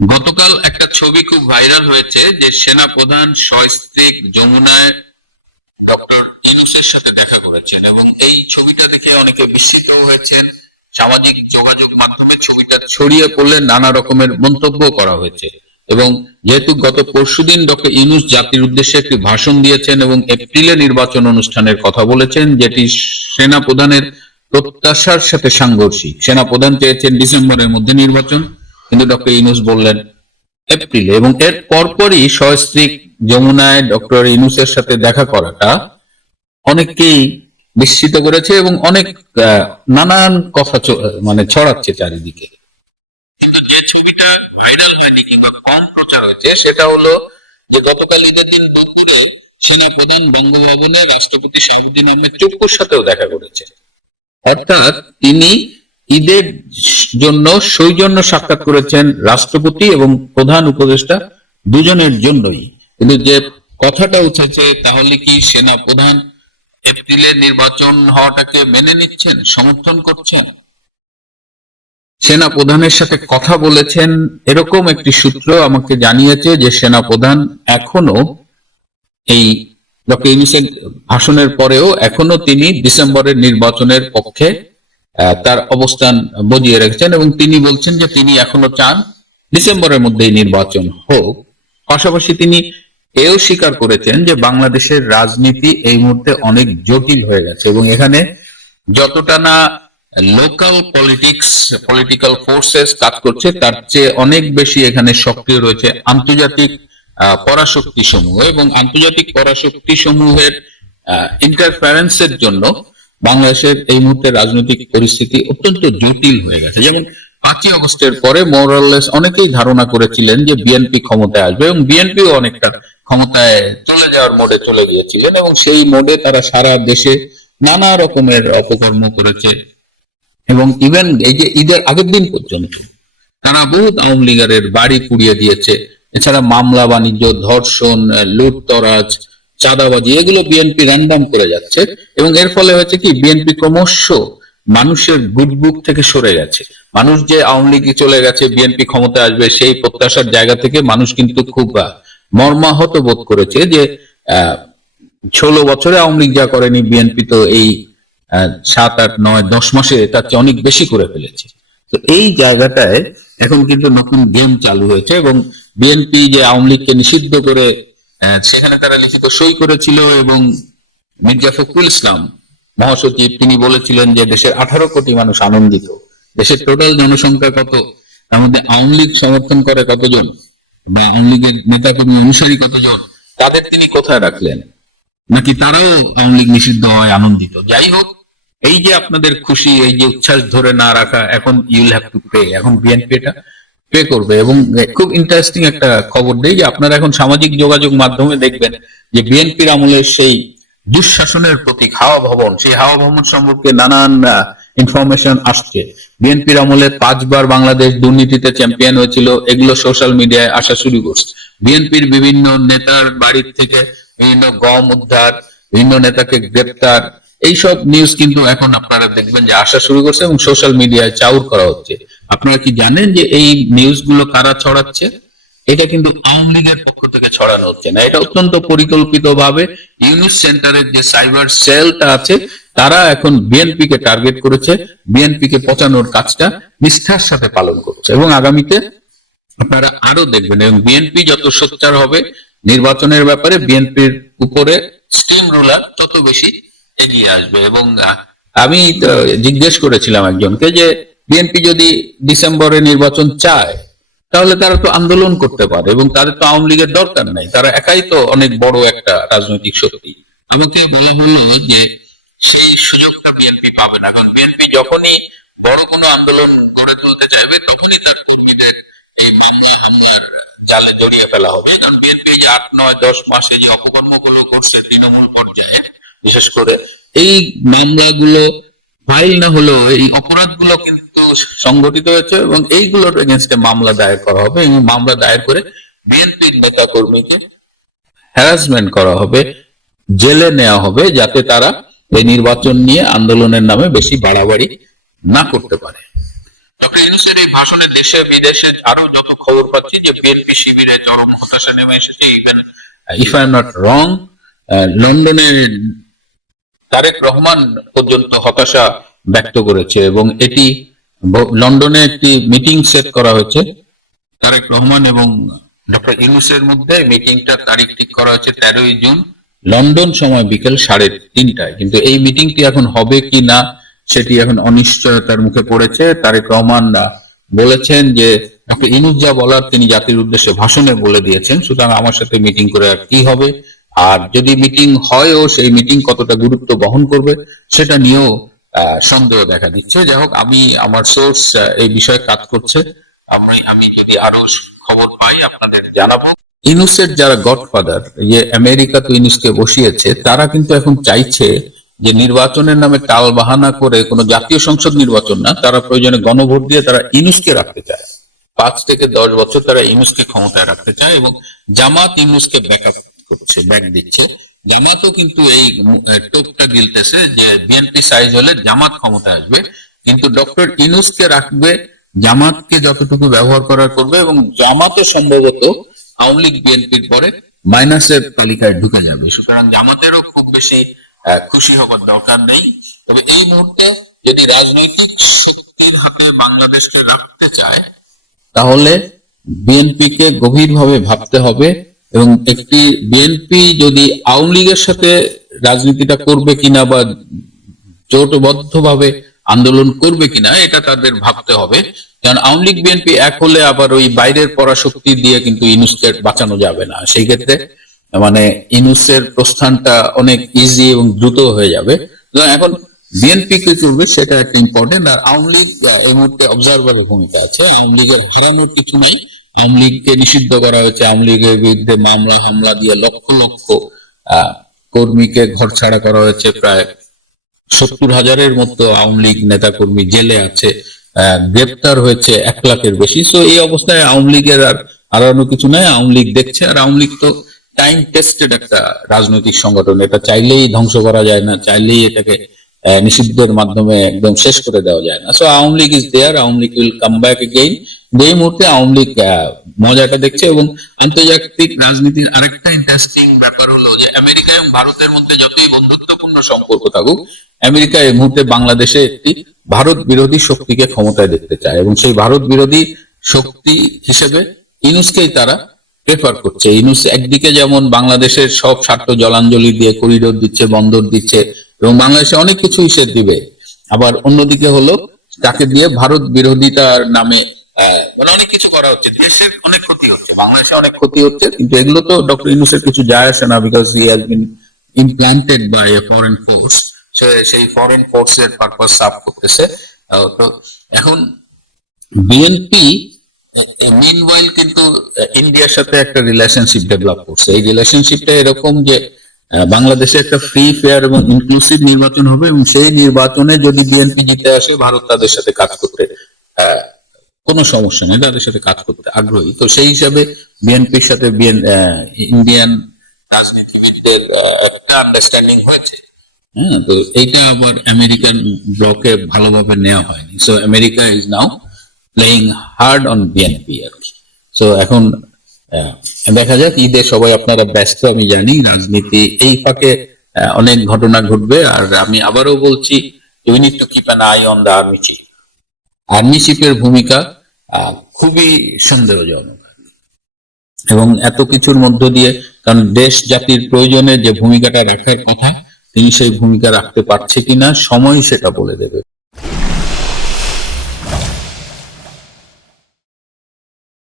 গতকাল একটা ছবি খুব ভাইরাল হয়েছে যে সেনা প্রধান সস্ত্রীক যমুনায় ডক্টর সাথে দেখা করেছেন এবং এই ছবিটা দেখে অনেকে বিস্মিত হয়েছেন। সামাজিক যোগাযোগ মাধ্যমে ছবিটা ছড়িয়ে পড়লে নানা রকমের মন্তব্য করা হয়েছে। এবং যেহেতু গত পরশুদিন ডক্টর ইউনুস জাতির উদ্দেশ্যে একটি ভাষণ দিয়েছেন এবং এপ্রিলে নির্বাচন অনুষ্ঠানের কথা বলেছেন, যেটি সেনা প্রধানের প্রত্যাশার সাথে সাংঘর্ষিক। সেনা প্রধান চেয়েছেন ডিসেম্বরের মধ্যে নির্বাচন। কিন্তু ডক্টর ইউনুস বললেন, এপ্রিলে এবং এর পরপরই সস্ত্রীক যমুনায় ডক্টর ইউনুসের সাথে দেখা করাটা অনেককেই বিস্মিত করেছে এবং অনেক নানান কথা মানে ছড়াচ্ছে চারিদিকে। কিন্তু যে ছবিটা ভাইরাল হয়নি কিংবা কম প্রচার হয়েছে, সেটা হলো যে গতকাল ঈদের দিন দুপুরে সেনা প্রধান বঙ্গভবনে রাষ্ট্রপতি শাহাবুদ্দিন আহমেদ চুপ্পুর সাথেও দেখা করেছে। অর্থাৎ তিনি ঈদের জন্য, সৌজন্য সাক্ষাৎ করেছেন রাষ্ট্রপতি এবং প্রধান উপদেষ্টা দুজনের জন্যই। কিন্তু যে কথাটা উঠেছে, তাহলে কি সেনা প্রধান এপ্রিলে নির্বাচন হওয়াটাকে মেনে নিচ্ছেন, সমর্থন করছেন? সেনা প্রধানের সাথে কথা বলেছেন, এরকম একটি সূত্র আমাকে জানিয়েছে যে সেনা প্রধান এখনও এই ডক্টর ভাষণের পরেও এখনও তিনি ডিসেম্বরের নির্বাচনের পক্ষে তার অবস্থান বজিয়ে রেখেছেন এবং তিনি বলছেন যে তিনি এখনও চান ডিসেম্বরের মধ্যেই নির্বাচন হোক। পাশাপাশি তিনি এও স্বীকার করেছেন যে বাংলাদেশের রাজনীতি এই মুহূর্তে অনেক জটিল হয়ে গেছে এবং এখানে যতটা না লোকাল পলিটিক্স পলিটিক্যাল ফোর্সেস কাজ করছে, তার চেয়ে অনেক বেশি এখানে সক্রিয় রয়েছে আন্তর্জাতিক পরাশক্তি সমূহ এবং আন্তর্জাতিক পরাশক্তি সমূহের ইন্টারফারেন্সের জন্য বাংলাদেশের এই মুহূর্তে রাজনৈতিক পরিস্থিতি অত্যন্ত জটিল হয়ে গেছে। যেমন পাঁচই আগস্টের পরে মোরালেস অনেকেই ধারণা করেছিলেন যে বিএনপি ক্ষমতায় আসবে এবং বিএনপিও অনেকটা ক্ষমতায় চলে যাওয়ার মোডে চলে গিয়েছিলেন এবং সেই মোডে তারা সারা দেশে নানা রকমের অপকর্ম করেছে এবং ইভেন এই যে ঈদের আগের দিন পর্যন্ত তারা বহুত আওয়ামী লীগের বাড়ি পুড়িয়ে দিয়েছে। এছাড়া মামলা, বাণিজ্য, ধর্ষণ, লুটতরাজ চাঁদাবাজি, এগুলো বিএনপি র্যান্ডাম করে যাচ্ছে এবং এর ফলে হয়েছে কি বিএনপি ক্রমশ মানুষের গুডবুক থেকে সরে গেছে। মানুষ যে আওয়ামী লীগে চলে গেছে বিএনপি ক্ষমতায় আসবে, সেই প্রত্যাশার জায়গা থেকে মানুষ কিন্তু খুব মর্মাহত বোধ করেছে যে ষোলো বছরে আওয়ামী লীগ যা করেনি বিএনপি তো এই সাত, আট, নয়, দশ মাসে তার চেয়ে অনেক বেশি করে ফেলেছে। তো এই জায়গাটায় এখন কিন্তু নতুন গেম চালু হয়েছে এবং বিএনপি যে আওয়ামী লীগকে নিষিদ্ধ করে সেখানে তারা লিখিত সই করেছিল এবং মির্জা ফখরুল ইসলাম মহাসচিব, তিনি বলেছিলেন যে দেশের আঠারো কোটি মানুষ আনন্দিত। দেশের টোটাল জনসংখ্যা কত? তার মধ্যে আওয়ামী লীগ সমর্থন করে কতজন? বা আওয়ামী লীগের নেতাকর্মী অনুসারী কতজন? তাদের তিনি কোথায় রাখলেন? নাকি তারাও আওয়ামী লীগ নিষিদ্ধ হয় আনন্দিত? যাই হোক, এই যে আপনাদের খুশি, এই যে উচ্ছ্বাস ধরে না রাখা, এখন ইউল হ্যাভ টু পে এখন বিএনপি এটা পে করবে এবং খুব ইন্টারেস্টিং একটা খবর দেই যে আপনারা এখন সামাজিক যোগাযোগ মাধ্যমে দেখবেন যে বিএনপির আমলের সেই দুঃশাসনের প্রতীক হাওয়া ভবন, সেই হাওয়া ভবন সম্পর্কে নানান ইনফরমেশন আসছে। বিএনপির আমলে পাঁচবার বাংলাদেশ দুর্নীতিতে চ্যাম্পিয়ন হয়েছিল, এগুলো সোশ্যাল মিডিয়ায় আসা শুরু করছে। বিএনপির বিভিন্ন নেতার বাড়ির থেকে বিভিন্ন গম উদ্ধার, বিভিন্ন নেতাকে গ্রেপ্তার, এইসব নিউজ কিন্তু এখন আপনারা দেখবেন যে আসা শুরু করছে এবং সোশ্যাল মিডিয়ায় চাউর করা হচ্ছে। আপনারা কি জানেন যে এই নিউজগুলো কারা ছড়াচ্ছে? এটা কিন্তু আওয়ামী লীগের পক্ষ থেকে ছড়ানো হচ্ছে না। এটা অত্যন্ত পরিকল্পিত ভাবে ইউনিস সেন্টারের যে সাইবার সেলটা আছে, তারা এখন বিএনপি কে টার্গেট করেছে। বিএনপি কে পচানোর কাজটা নিষ্ঠার সাথে পালন করছে। এবং আগামীতে আপনারা আরও দেখবেন, এবং বিএনপি যত সোচ্চার হবে নির্বাচনের ব্যাপারে বিএনপির উপরে স্টিম রুলার তত বেশি এগিয়ে আসবে। এবং আমি জিজ্ঞেস করেছিলাম একজনকে যে বিএনপি যদি ডিসেম্বরে নির্বাচন চায়, তাহলে তারা তো আন্দোলন করতে পারে এবং তাদের তো আওয়ামী লীগের দরকার নাই। তারা একাই তো অনেক বড় একটা রাজনৈতিক শক্তি। আমাকে বলা হলো যে সেই সুযোগটা বিএনপি পাবে না। কারণ বিএনপি যখনই বড় কোনো আন্দোলন গড়ে তুলতে চাইবে, তখনই তার কর্মীদের এই মামলা হামলার জালে জড়িয়ে ফেলা হবে। কারণ বিএনপি যে আট, নয়, দশ মাসে যে অপকর্মগুলো করছে তৃণমূল পর্যায়ে, বিশেষ করে এই মামলাগুলো ফাইল না হলেও এই কিন্তু সংগঠিত হয়েছে এবং এইগুলোর এগেনস্টে মামলা দায়ের করা হবে এবং মামলা দায়ের করে বিএনপির নেতা কর্মীকে হ্যারাসমেন্ট করা হবে, জেলে নেওয়া হবে যাতে তারা এই নির্বাচন নিয়ে আন্দোলনের নামে বেশি বাড়াবাড়ি না করতে পারে। ডক্টর ভাষণে দেশে বিদেশে আরও যত খবর পাচ্ছি যে বিএনপি শিবিরে চরম হতাশা নেমে এসেছে। Even if I not wrong লন্ডনের তারেক রহমান পর্যন্ত হতাশা ব্যক্ত করেছে এবং এটি লন্ডনে একটি মিটিং সেট করা হয়েছে। তারেক রহমান এবং ডক্টর ইউনুসের মধ্যে মিটিংটার তারিখ ঠিক করা হয়েছে তেরোই জুন। লন্ডন সময় বিকেল সাড়ে তিনটায়। কিন্তু এই মিটিংটি এখন হবে কি না সেটি এখন অনিশ্চয়তার মুখে পড়েছে। তারেক রহমান বলেছেন যে ডক্টর ইনুস যা বলার তিনি জাতির উদ্দেশ্যে ভাষণে বলে দিয়েছেন। সুতরাং আমার সাথে মিটিং করে আর কি হবে? আর যদি মিটিং হয়ও সেই মিটিং কতটা গুরুত্ব বহন করবে সেটা নিয়েও সন্দেহ দেখা দিচ্ছে। যাই হোক আমি আমার সোর্স এই বিষয়ে কাজ করছে। আমি আমি যদি আরও খবর পাই, আপনাদের জানাব। ইনুসের যারা গডফাদার যে আমেরিকা তো ইনুসকে বসিয়েছে, তারা কিন্তু এখন চাইছে যে নির্বাচনের নামে টাল বাহানা করে কোনো জাতীয় সংসদ নির্বাচন না, তারা প্রয়োজনে গণভোট দিয়ে তারা ইনুসকে রাখতে চায়। পাঁচ থেকে দশ বছর তারা ইনুসকে ক্ষমতায় রাখতে চায় এবং জামাত ইনুসকে ব্যাকআপ করছে ব্যাক দিচ্ছে। জামাতও কিন্তু এই টোপটা গিলতেছে যে বিএনপি সাইজ হলে জামাত ক্ষমতায় আসবে। কিন্তু ডক্টর ইনুসকে রাখবে, জামাতকে যতটুকু ব্যবহার করার করবে এবং জামাতও সম্ভবত আওয়ামী লীগ বিএনপির পরে মাইনাসের তালিকায় ঢুকে যাবে। সুতরাং জামাতেরও খুব বেশি খুশি হবার দরকার নেই। তবে এই মুহূর্তে যদি রাজনৈতিক শক্তির হাতে বাংলাদেশকে রাখতে চায়, তাহলে বিএনপিকে গভীরভাবে ভাবতে হবে এবং একটি বিএনপি যদি আওয়ামী লীগের সাথে রাজনীতিটা করবে কিনা বা জোটবদ্ধভাবে আন্দোলন করবে কিনা, এটা তাদের ভাবতে হবে। কারণ আওয়ামী লীগ বিএনপি এক হলে আবার ওই বাইরের পরাশক্তি দিয়ে কিন্তু ইনুসকে বাঁচানো যাবে না। সেই ক্ষেত্রে মানে ইনুসের প্রস্থানটা অনেক ইজি এবং দ্রুত হয়ে যাবে। এখন বিএনপি কি করবে সেটা একটা ইম্পর্টেন্ট আর আওয়ামী লীগ এই মুহূর্তে অবজারভারের ভূমিকা আছে। আওয়ামী লীগের হারানোর কিছু নেই। আওয়ামী লীগকে নিষিদ্ধ করা হয়েছে। আওয়ামী লীগের বিরুদ্ধে মামলা, হামলা দিয়ে লক্ষ লক্ষ কর্মীকে ঘর ছাড়া করা হয়েছে। প্রায় সত্তর হাজারের মতো আওয়ামী লীগ নেতা কর্মী জেলে আছে। গ্রেপ্তার হয়েছে এক লাখের বেশি। সো এই অবস্থায় আওয়ামী লীগের আর হারানো কিছু নাই। আওয়ামী লীগ দেখছে। আর আওয়ামী লীগ তো টাইম টেস্টেড একটা রাজনৈতিক সংগঠন। এটা চাইলেই ধ্বংস করা যায় না। চাইলেই এটাকে নিষিদ্ধের মাধ্যমে একদম শেষ করে দেওয়া যায় না। So Awami League is there Awami League will come back again এই মুহূর্তে আওয়ামী লীগ মজাটা দেখছে এবং আন্তর্জাতিক রাজনীতির আরেকটা ইন্টারেস্টিং ব্যাপার হলো যে আমেরিকা এবং ভারতের মধ্যে যতই বন্ধুত্বপূর্ণ সম্পর্ক থাকুক, আমেরিকা এই মুহূর্তে বাংলাদেশে একটি ভারত বিরোধী শক্তিকে ক্ষমতায় দেখতে চায় এবং সেই ভারত বিরোধী শক্তি হিসেবে ইনুসকেই তারা প্রেফার করছে। ইনুস একদিকে যেমন বাংলাদেশের সব স্বার্থ জলাঞ্জলি দিয়ে করিডোর দিচ্ছে, বন্দর দিচ্ছে এবং বাংলাদেশে অনেক কিছু হিসেব দিবে। আবার অন্যদিকে হলো তাকে দিয়ে ভারত বিরোধিতার নামে মানে অনেক কিছু করা হচ্ছে। দেশের অনেক ক্ষতি হচ্ছে বাংলাদেশে অনেক ক্ষতি হচ্ছে। কিন্তু এগুলো তো ডক্টর ইনুসের কিছু যায় আসে না because he has been implanted by a foreign force সেই ফরেন ফোর্স এর পারপাস সার্ভ করতেছে তো এখন বিএনপি মিনওয়াইল কিন্তু ইন্ডিয়ার সাথে একটা রিলেশনশিপ ডেভেলপ করছে। এই রিলেশনশিপটা এরকম যে বাংলাদেশে একটা ফ্রি ফেয়ার এবং ইনক্লুসিভ নির্বাচন হবে এবং সেই নির্বাচনে যদি বিএনপি জিতে আসে ভারত তাদের সাথে কাজ করতে কোনো সমস্যা নেই, তাদের সাথে কাজ করতে আগ্রহী। তো সেই হিসাবে বিএনপির সাথে ইন্ডিয়ান রাজনীতিবিদদের একটা আন্ডারস্ট্যান্ডিং হয়েছে। হ্যাঁ তো এইটা আবার আমেরিকান ব্লকে ভালোভাবে নেওয়া হয়নি। So America is now playing hard on BNP আর কি সো এখন দেখা যাক, ঈদে সবাই আপনারা ব্যস্ত, আমি জানি রাজনীতি এই ফাঁকে অনেক ঘটনা ঘটবে। আর আমি আবারও বলছি we need to keep an eye on the army chief army চিফের ভূমিকা খুবই সন্দেহজনক। এবং এত কিছুর মধ্য দিয়ে, কারণ দেশ জাতির প্রয়োজনে যে ভূমিকাটা রাখার কথা, তিনি সেই ভূমিকা রাখতে পারছে কিনা সময় সেটা বলে দেবে।